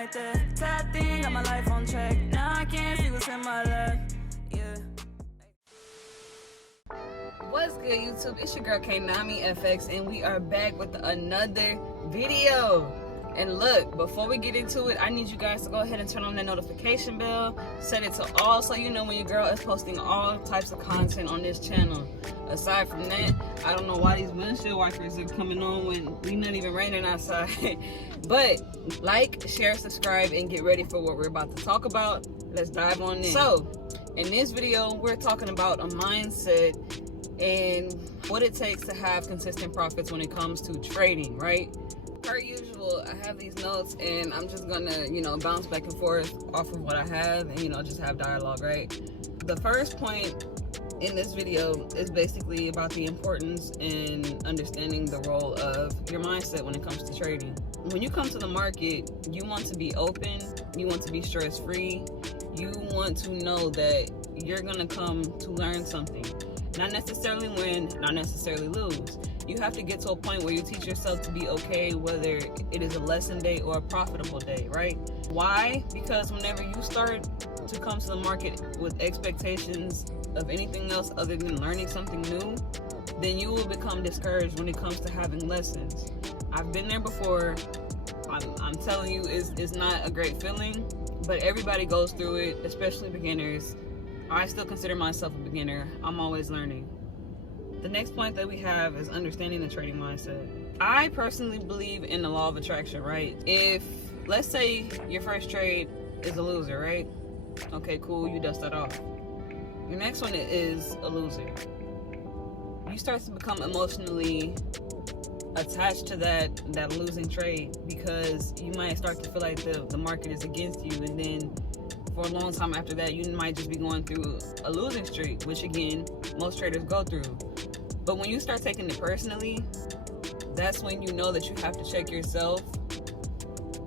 like that. Top thing, got my life on track. Now I can't see what's in my left. Yeah. What's good, YouTube? It's your girl K-Nami FX, and we are back with another video. And look, before we get into it, I need you guys to go ahead and turn on that notification bell, set it to all so you know when your girl is posting all types of content on this channel. Aside from that, I don't know why these windshield wipers are coming on when we not even raining outside. But like, share, subscribe, and get ready for what we're about to talk about. Let's dive on in. So, in this video, we're talking about a mindset and what it takes to have consistent profits when it comes to trading, right? Per usual, I have these notes and I'm just gonna, bounce back and forth off of what I have and, just have dialogue, right? The first point in this video is basically about the importance in understanding the role of your mindset when it comes to trading. When you come to the market, you want to be open, you want to be stress-free, you want to know that you're gonna come to learn something. Not necessarily win, not necessarily lose. You have to get to a point where you teach yourself to be okay whether it is a lesson day or a profitable day, right? Why? Because whenever you start to come to the market with expectations of anything else other than learning something new, then you will become discouraged when it comes to having lessons. I've been there before. I'm telling you, it's not a great feeling, but everybody goes through it, especially beginners. I still consider myself a beginner. I'm always learning. The next point that we have is understanding the trading mindset. I personally believe in the law of attraction, right? If, let's say your first trade is a loser, right? Okay, cool, you dust that off. Your next one is a loser. You start to become emotionally attached to that losing trade because you might start to feel like the market is against you, and then for a long time after that, you might just be going through a losing streak, which again, most traders go through. But when you start taking it personally, that's when you know that you have to check yourself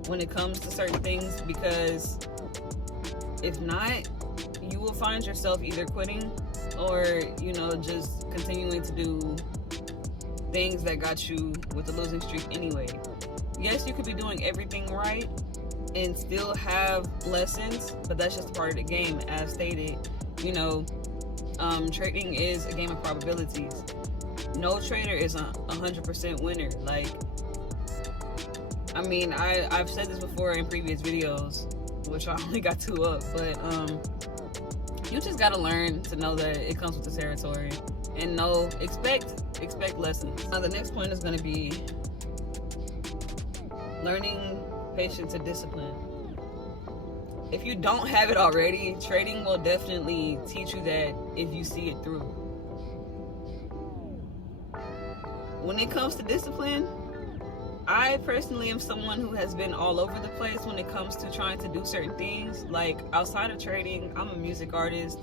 when it comes to certain things, because if not, you will find yourself either quitting or, just continuing to do things that got you with the losing streak anyway. Yes, you could be doing everything right and still have lessons, but that's just part of the game. As stated, trading is a game of probabilities. No trader is a 100% winner. I've said this before in previous videos, which I only got 2 up, but you just gotta learn to know that it comes with the territory, and expect lessons. Now the next point is gonna be learning patience and discipline. If you don't have it already, trading will definitely teach you that if you see it through. When it comes to discipline, I personally am someone who has been all over the place when it comes to trying to do certain things. Like outside of trading, I'm a music artist.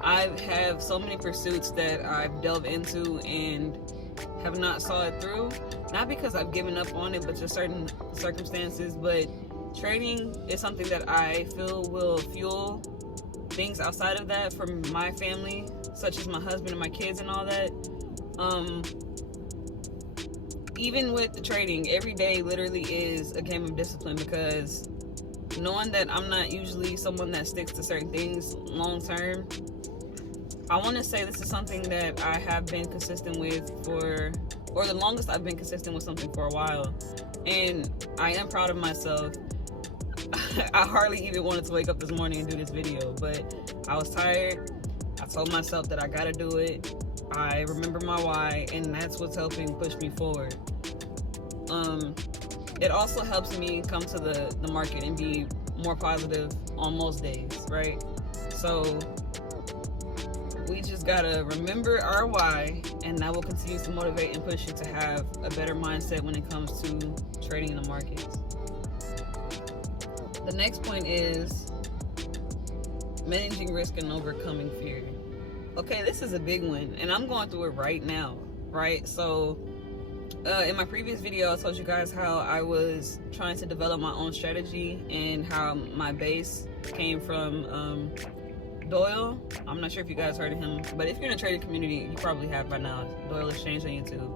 I have so many pursuits that I've delved into and have not saw it through. Not because I've given up on it, but just certain circumstances. But trading is something that I feel will fuel things outside of that for my family, such as my husband and my kids and all that. Even with the trading, every day literally is a game of discipline, because knowing that I'm not usually someone that sticks to certain things long term, I want to say this is something that I have been consistent with or the longest I've been consistent with something for a while. And I am proud of myself. I hardly even wanted to wake up this morning and do this video, but I was tired. I told myself that I gotta do it. I remember my why, and that's what's helping push me forward. It also helps me come to the market and be more positive on most days, right? So we just gotta remember our why, and that will continue to motivate and push you to have a better mindset when it comes to trading in the markets. The next point is managing risk and overcoming fear. Okay, this is a big one, and I'm going through it right now, right? So in my previous video, I told you guys how I was trying to develop my own strategy and how my base came from Doyle. I'm not sure if you guys heard of him, but if you're in the trading community, you probably have by now. Doyle Exchange on YouTube.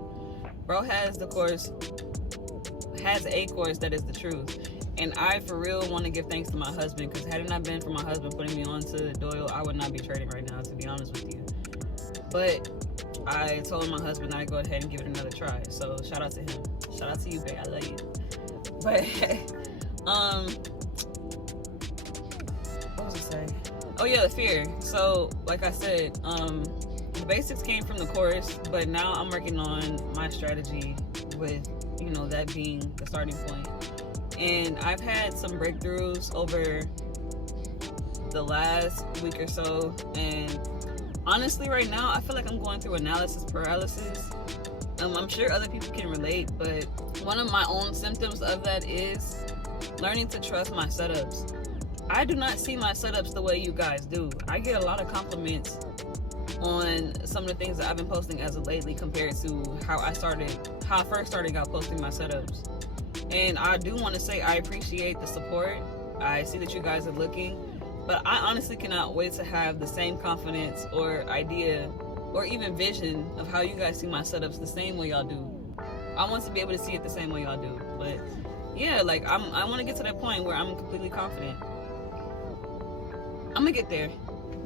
Bro has a course that is the truth. And I, for real, want to give thanks to my husband, because had it not been for my husband putting me on to Doyle, I would not be trading right now, to be honest with you. But I told my husband that I'd go ahead and give it another try. So shout out to him. Shout out to you, babe. I love you. But, what was I saying? Oh yeah, the fear. So, like I said, the basics came from the course, but now I'm working on my strategy with, you know, that being the starting point. And I've had some breakthroughs over the last week or so, and honestly right now I feel like I'm going through analysis paralysis. I'm sure other people can relate, but one of my own symptoms of that is learning to trust my setups. I do not see my setups the way you guys do. I get a lot of compliments on some of the things that I've been posting as of lately compared to how I first started out posting my setups. And I do want to say I appreciate the support. I see that you guys are looking, but I honestly cannot wait to have the same confidence or idea or even vision of how you guys see my setups the same way y'all do. I want to be able to see it the same way y'all do. But yeah, like I want to get to that point where I'm completely confident. I'm gonna get there.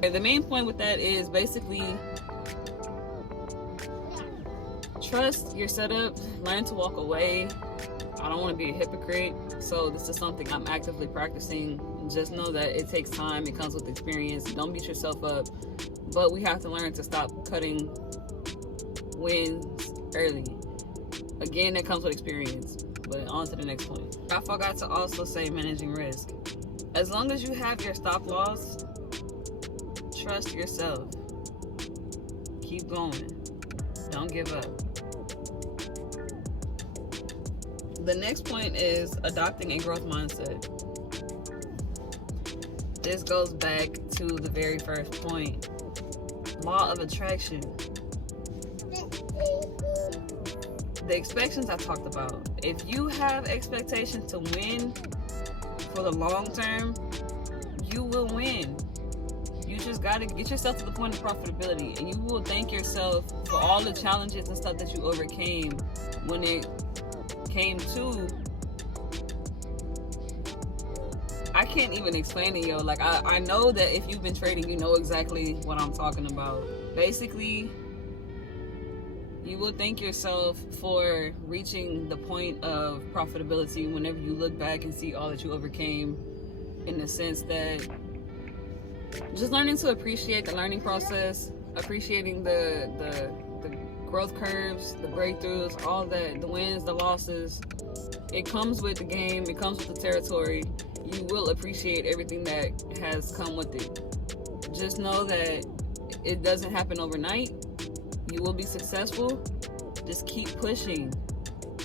The main point with that is basically trust your setup, learn to walk away. I don't want to be a hypocrite, so this is something I'm actively practicing. Just know that it takes time, it comes with experience. Don't beat yourself up, but we have to learn to stop cutting wins early. Again, that comes with experience. But on to the next point. I forgot to also say managing risk. As long as you have your stop loss, trust yourself. Keep going. Don't give up. The next point is adopting a growth mindset. This goes back to the very first point. Law of attraction. The expectations I talked about. If you have expectations to win for the long term, you will win. You just got to get yourself to the point of profitability, and you will thank yourself for all the challenges and stuff that you overcame when it came to, I can't even explain it, yo. Like I know that if you've been trading, you know exactly what I'm talking about. Basically, you will thank yourself for reaching the point of profitability whenever you look back and see all that you overcame, in the sense that just learning to appreciate the learning process, appreciating the growth curves, the breakthroughs, all that, the wins, the losses. It comes with the game, it comes with the territory. You will appreciate everything that has come with it. Just know that it doesn't happen overnight. You will be successful. Just keep pushing.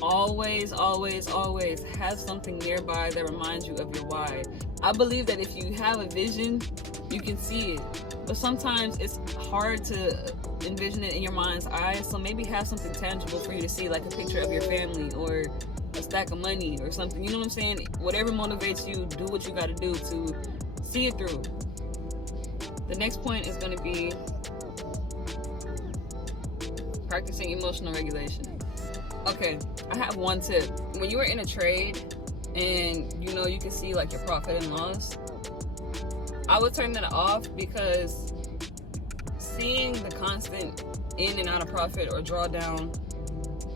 Always, always, always have something nearby that reminds you of your why. I believe that if you have a vision, you can see it. But sometimes it's hard to envision it in your mind's eye, so maybe have something tangible for you to see, like a picture of your family or a stack of money or something. You know what I'm saying? Whatever motivates you, do what you got to do to see it through. The next point is going to be practicing emotional regulation. Okay, I have one tip. When you are in a trade and you know you can see like your profit and loss, I would turn that off, because seeing the constant in and out of profit or drawdown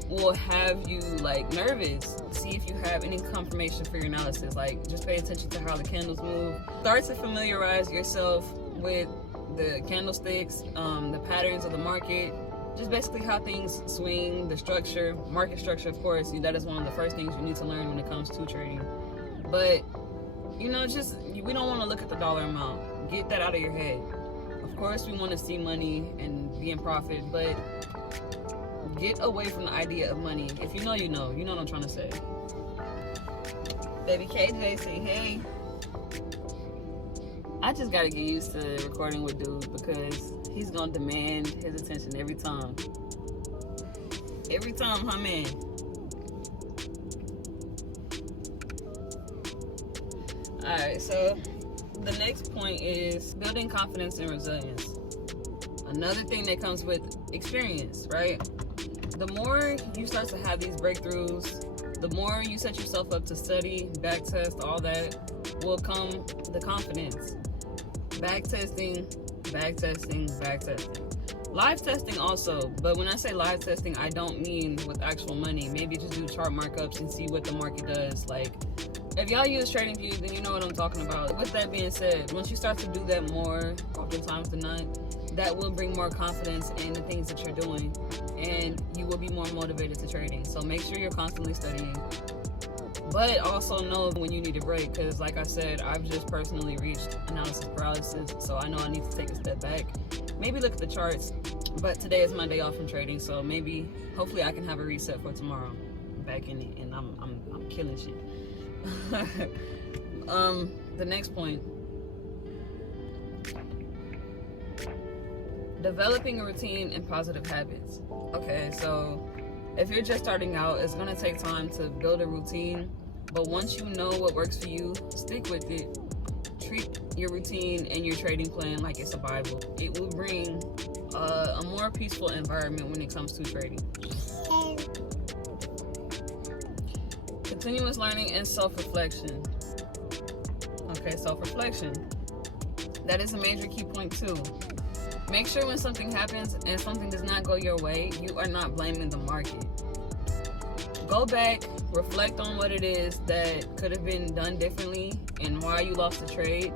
will have you like nervous. See if you have any confirmation for your analysis. Like, just pay attention to how the candles move. Start to familiarize yourself with the candlesticks, the patterns of the market, just basically how things swing, the structure, market structure, of course. That is one of the first things you need to learn when it comes to trading. But, you know, just, we don't want to look at the dollar amount. Get that out of your head. Of course, we want to see money and be in profit, but get away from the idea of money. If you know, you know. You know what I'm trying to say. Baby KJ, say hey. I just got to get used to recording with dude, because he's going to demand his attention every time. Every time, huh, man? Alright, so the next point is building confidence and resilience. Another thing that comes with experience, right? The more you start to have these breakthroughs, The more you set yourself up to study, back test, all that, will come the confidence. Back testing, back testing, back testing. Live testing also, but when I say live testing, I don't mean with actual money. Maybe just do chart markups and see what the market does. Like, if y'all use TradingView, then you know what I'm talking about. With that being said, once you start to do that more, oftentimes than not, that will bring more confidence in the things that you're doing, and you will be more motivated to trading. So make sure you're constantly studying, but also know when you need a break, because like I said, I've just personally reached analysis paralysis, so I know I need to take a step back, maybe look at the charts. But today is my day off from trading, so maybe, hopefully I can have a reset for tomorrow, back in it, and I'm killing shit. The next point, developing a routine and positive habits. Okay, so if you're just starting out, it's gonna take time to build a routine, but once you know what works for you, stick with it. Treat your routine and your trading plan like it's a Bible. It will bring a more peaceful environment when it comes to trading. Continuous learning and self-reflection. Okay, self-reflection. That is a major key point too. Make sure when something happens and something does not go your way, you are not blaming the market. Go back, reflect on what it is that could have been done differently and why you lost the trade,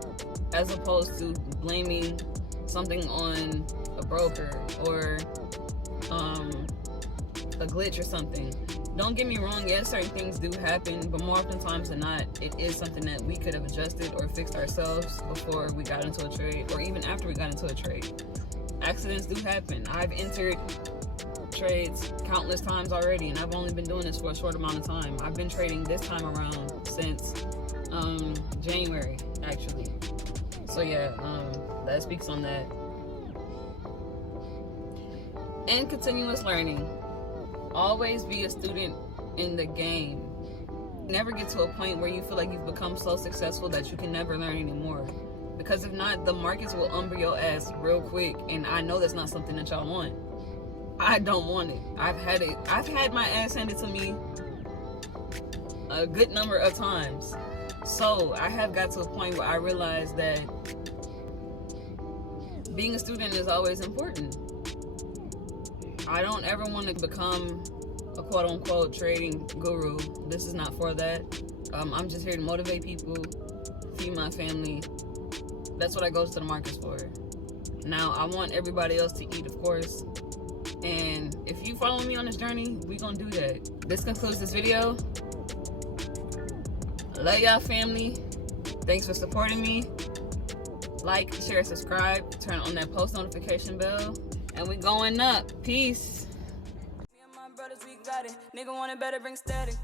as opposed to blaming something on a broker or a glitch or something. Don't get me wrong, yes, certain things do happen, but more often times than not, it is something that we could have adjusted or fixed ourselves before we got into a trade, or even after we got into a trade. Accidents do happen. I've entered trades countless times already, and I've only been doing this for a short amount of time. I've been trading this time around since January, actually. So yeah, that speaks on that. And continuous learning. Always be a student in the game. Never get to a point where you feel like you've become so successful that you can never learn anymore. Because if not, the markets will umber your ass real quick, and I know that's not something that y'all want. I don't want it. I've had my ass handed to me a good number of times. So I have got to a point where I realized that being a student is always important. I don't ever want to become a quote-unquote trading guru. This is not for that. I'm just here to motivate people, feed my family. That's what I go to the markets for. Now, I want everybody else to eat, of course. And if you follow me on this journey, we gonna do that. This concludes this video. Love y'all, family. Thanks for supporting me. Like, share, subscribe, turn on that post notification bell. And we going up. Peace. Me and my brothers, we got it. Nigga want it better, bring static.